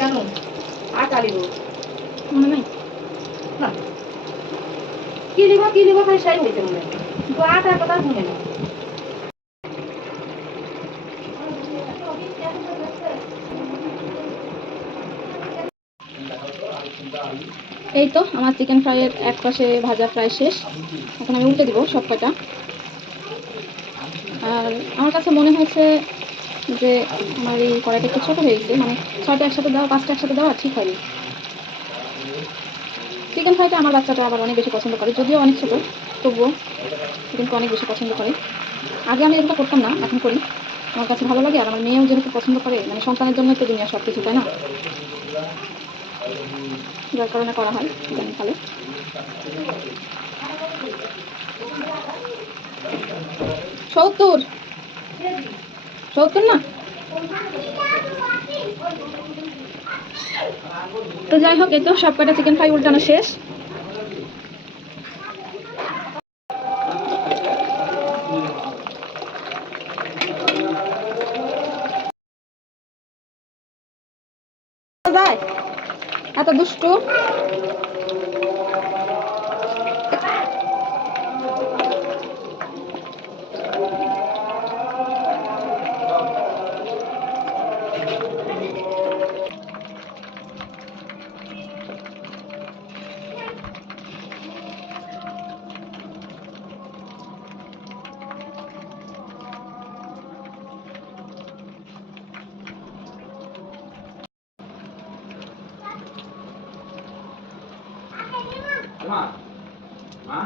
কেন আটা দিব মনে নাই না কি দিব খাই সাই হইতে মনে তো আটার কথা মনে না এই তো আমার চিকেন ফ্রাইয়ের এক পাশে ভাজা প্রায় শেষ। এখন আমি উল্টে দিব সব কটা। আর আমার কাছে মনে হয়েছে যে আমার এই কড়াইটা একটু ছোটো হয়ে গেছে, মানে 6টা একসাথে দেওয়া 5টা একসাথে দেওয়া ঠিক হয়নি। চিকেন ফ্রাইটা আমার বাচ্চাটা আবার অনেক বেশি পছন্দ করে, যদিও অনেক ছোটো তবুও চিকেনটা অনেক বেশি পছন্দ করে। আগে আমি এগুলো করতাম না, এখন করি, আমার কাছে ভালো লাগে। আর আমার মেয়েও যেহেতু পছন্দ করে, মানে সন্তানের জন্যই তো দুনিয়া সব কিছু, তাই না? যার কারণে করা হয় জানি ভালো। সত্তর না তো যাই হোক, এই তো সব কটা চিকেন ফ্রাই উল্টানো শেষ। এত দুষ্টু মা